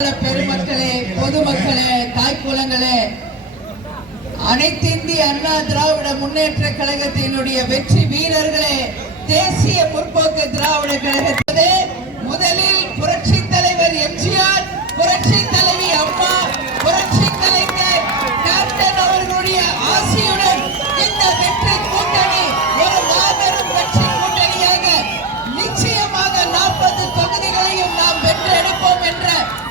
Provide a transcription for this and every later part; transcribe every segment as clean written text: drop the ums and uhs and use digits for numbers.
பெருமக்களே, பொதுமக்களே, தாய்க்குலங்களே, அனைத்து இந்திய அண்ணா திராவிட முன்னேற்ற கழகத்தினுடைய வெற்றி வீரர்களே, தேசிய முற்போக்கு திராவிட கழகத்திலே முதலில் புரட்சி தலைவர் எம்ஜிஆர், புரட்சி தலைவி அம்மா, புரட்சி கலைஞர் கேப்டன் அவர்களுடைய ஆசியுடன் இந்த வெற்றி கூட்டணி ஒரு மாபெரும் வெற்றி கூட்டணியாக நிச்சயமாக 40 தொகுதிகளையும் நாம் வென்றெடுப்போம் என்ற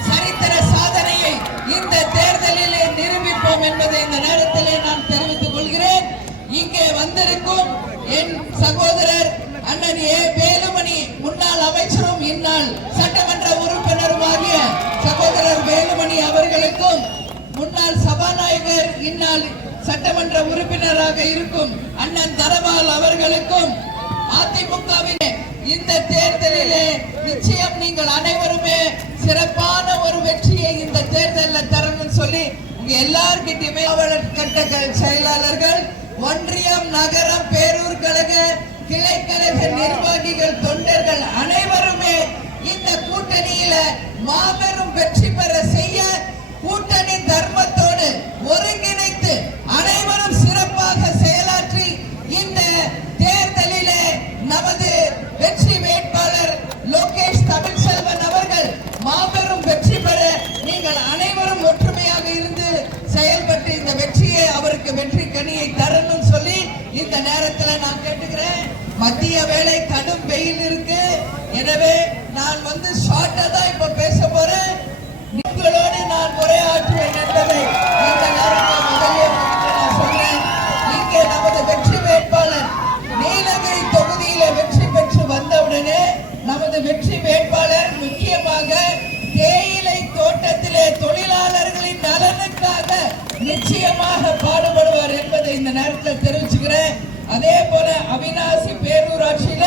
சரித்திர சாதனையை இந்த தேர்தலிலே நிரூபிப்போம் என்பதை இந்த நேரத்திலே நான் தெரிவித்துக் கொள்கிறேன். இங்கே வந்திருக்கும் என் சகோதரர் அண்ணன் ஏ வேலுமணி, முன்னாள் அமைச்சரும் இந்நாள் சட்டமன்ற உறுப்பினருமாகிய சகோதரர் வேலுமணி அவர்களுக்கும், முன்னாள் சபாநாயகர் இந்நாள் சட்டமன்ற உறுப்பினராக இருக்கும் அண்ணன் தரபால் அவர்களுக்கும், அதிமுகவின் இந்த தேர்தலிலே நிச்சயம் நீங்கள் அனைவருமே சிறப்பான ஒரு வெற்றியை இந்த தேர்தலில் தரணும்னு சொல்லி உங்க எல்லார்கிட்டயுமே கட்ட செயலாளர்கள், ஒன்றியம், நகரம், பேரூர் கழக, கிளைக்கழக நிர்வாகிகள், தொண்டர்கள் அனைவருமே இந்த கூட்டணியில மாபெரும் வெற்றி பெற செய்ய கூட்டணி தர்மத்தோடு ஒருங்கிணைத்து அனைவரும் சிறப்பாக செயலாற்றி இந்த தேர்தலிலே நமது வெற்றி வேட்பாளர் லோகேஷ் தமிழ்செல்வன் அவர்கள் மாபெரும் வெற்றி பெற நீங்கள் அனைவரும் ஒற்றுமையாக இருந்து செயல்பட்டு இந்த வெற்றியை, அவருக்கு வெற்றி கனியை தரணும் சொல்லி இந்த நேரத்தில் நான் கேட்டுக்கிறேன். மத்திய வேளை கடும் வெயில் இருக்கு. எனவே நான் ஷார்ட்டா தான் இப்ப பேச போறேன். நீங்களோடு நான் உரையாற்றுவேன் என்பதை இந்த நேரத்தில் முதலில் நான் சொல்றேன். இங்கே நமது வெற்றி வேட்பாளர் நீலகிரி தொகுதியில வெற்றி பெற்று வந்தவுடனே நமது வெற்றி வேட்பாளர் முக்கியமாக தேயிலை தோட்டத்திலே தொழிலாளர்களின் நலனுக்காக நிச்சயமாக பாடுபடுவார் என்பதை இந்த நேரத்தில் தெரிவிச்சுக்கிறேன். அதே போல அவிநாசி பேரூராட்சியில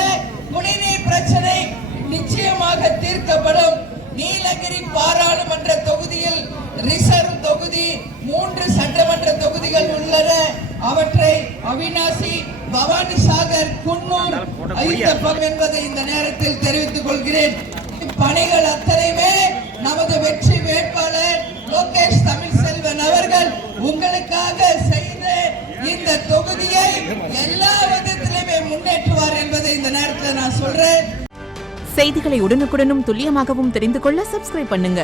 குடிநீர் பிரச்சனை நிச்சயமாக தீர்க்கப்படும். நீலகிரி பாராளுமன்ற தொகுதியில் ரிசர்வ் தொகுதி 3 சட்டமன்ற தொகுதிகள் உள்ளன. அவற்றை அவிநாசி, பவானி சாகர், குன்னூர் என்பதை இந்த நேரத்தில் தெரிவித்துக் கொள்கிறேன். பணிகள் அத்தனையுமே நமது வெற்றி வேட்பாளர் லோகேஷ் தமிழ்செல்வன் அவர்கள் உங்களுக்காக செய்த இந்த தொகுதியை எல்லா விதத்திலுமே முன்னேற்றுவார் என்பதை இந்த நேரத்தில் நான் சொல்றேன். செய்திகளை உடனுக்குடனும் துல்லியமாகவும் தெரிந்து கொள்ள சப்ஸ்கிரைப் பண்ணுங்க.